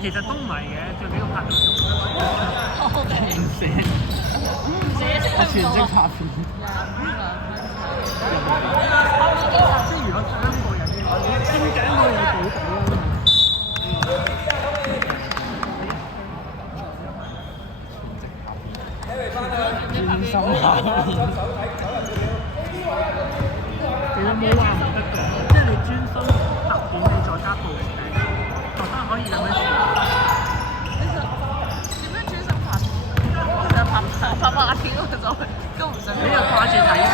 其實都唔係嘅，最緊要拍到做。唔寫，我全職拍片。即係如果3個人嘅話，傾偈可以有保底啦。專心下。其實冇話唔得嘅，即係你專心拍片，你再加報名，學生可以咁樣試。點樣專心拍片？其實拍片我就都唔想。你又掛住睇書，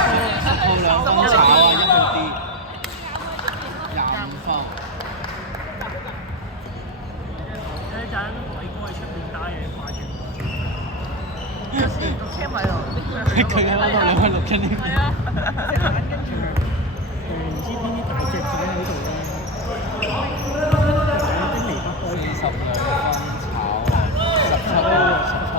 後兩分炒啊，一號啲25分。有一陣偉哥喺出邊打嘢掛住。有時讀車咪咯。佢喺嗰度兩位錄緊呢邊。係啊。跟住唔知邊啲大隻仔喺度咧，真離不開。42分炒啊，17兩分。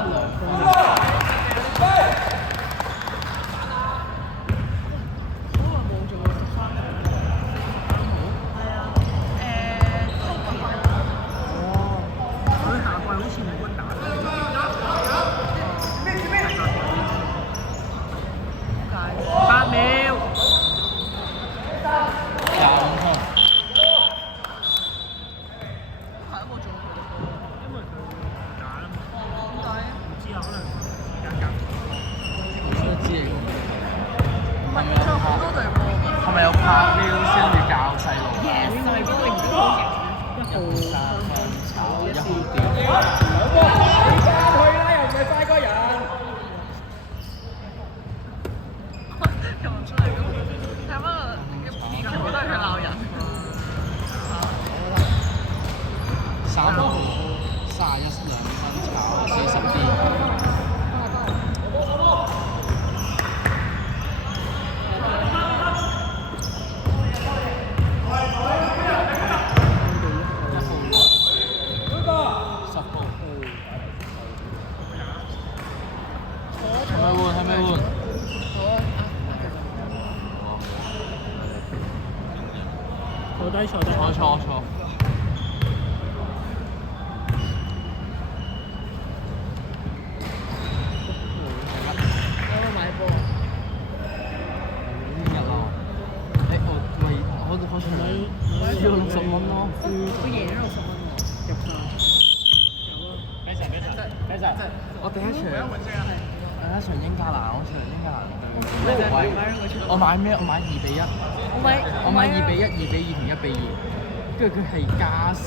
係咪有拍 view 先至教細路？Yes，就係嗰個1號3分炒1號碟。兩波，你翻去啦，又唔係快過人。又唔出嚟咁，睇翻片全部都係佢鬧人。3號31兩分炒40啲。坐低。坐。有冇買波？邊日啊？我好似要60蚊咯。我贏咗60蚊喎。入曬。我第一場英格蘭，我場英格蘭對。我買咩？我買2-1。我買2-1、2-2同1-2，跟住佢係加時。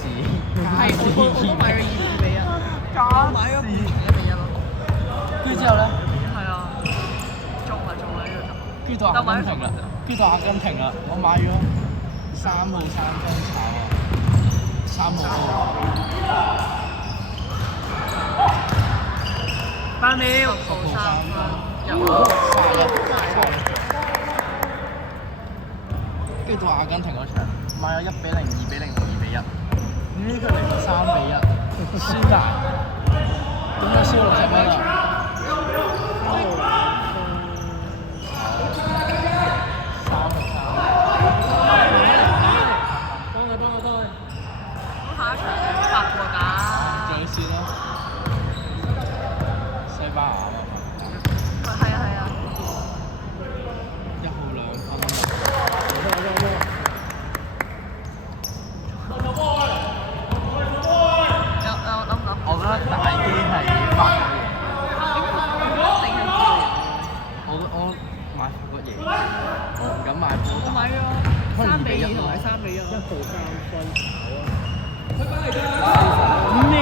係，我都買咗2-1。加買咗1-1咯。跟住之後咧？係啊，中呢個就。跟住到阿根廷啦，我買咗3號3分炒啊，3號。8秒。10號3分。跟住到阿根廷嗰場，買咗1-0、2-0同2-1。呢個嚟3-1，輸啦！點解輸60蚊啊？下一場法國打。最先咯，西班牙啊嘛。係啊。1號2分。我覺得大機係法國贏。我買法國贏，我唔敢買波。我買咗3-2同埋3-1。1號3分炒啊！5秒。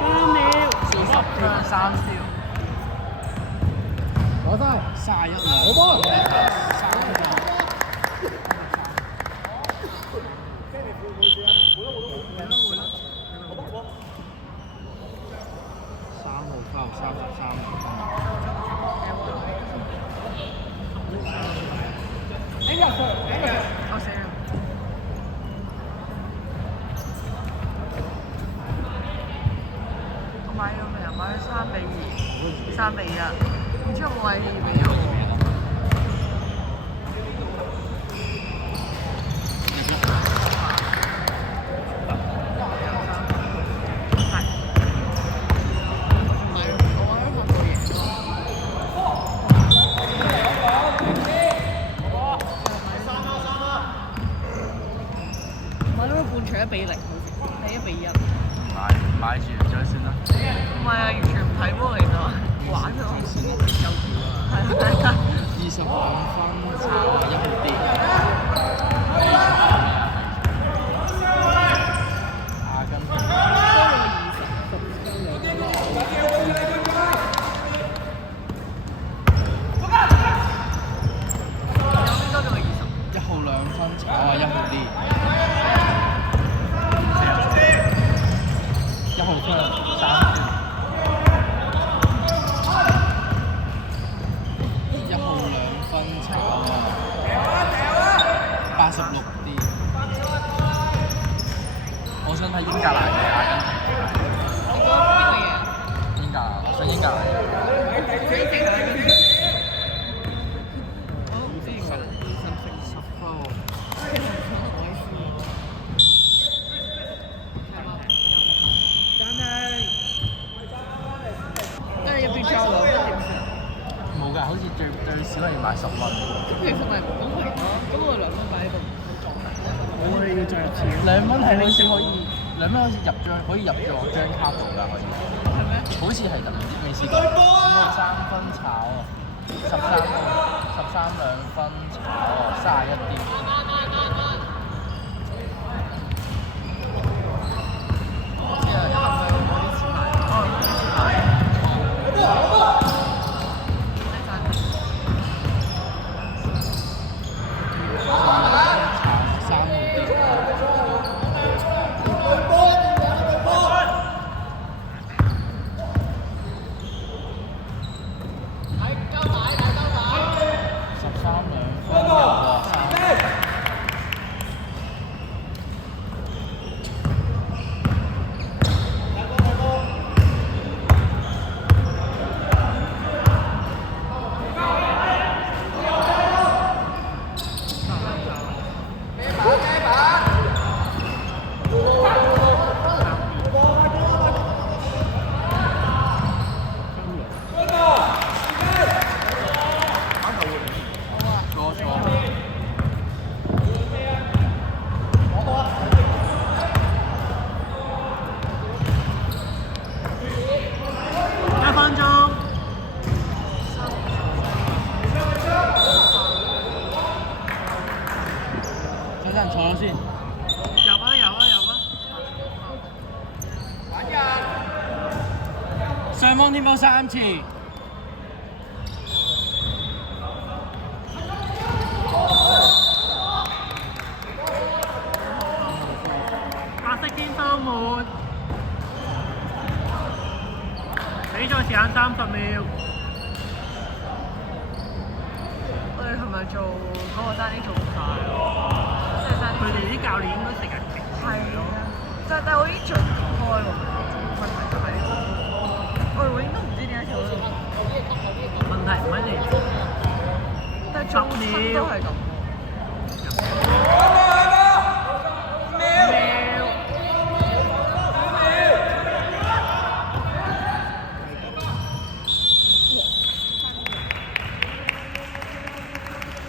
3秒。3秒。攞翻。31兩。好波。我死啦！我買咗咩啊？買咗3-2、3-1，唔知有冇買2-1喎？分，炒啊1號啲。阿根廷。1號2分，炒啊1號啲。1號槍3分。1號2分，炒啊86啲。我想睇英格蘭嘅阿根廷。英格蘭，我想英格蘭。冇㗎，好似最少係賣10蚊。其實咪咁我2蚊擺喺度唔做。我哋要再入錢。2蚊係好似可以，2蚊好似可以入咗張卡度㗎，可以。係咩？好似係咁，未試過。5號3分炒13 2分炒31啲。坐咗先。入啊！玩人。上網添咗3次。白色邊收滿。比賽時間30秒。我哋係咪做嗰個單啲做唔晒啊？佢哋啲教練應該成日停係咯，但係我已經盡開喎，問題就係我永遠都唔知點解跳到度。問題唔喺你，但係做親都係咁喎。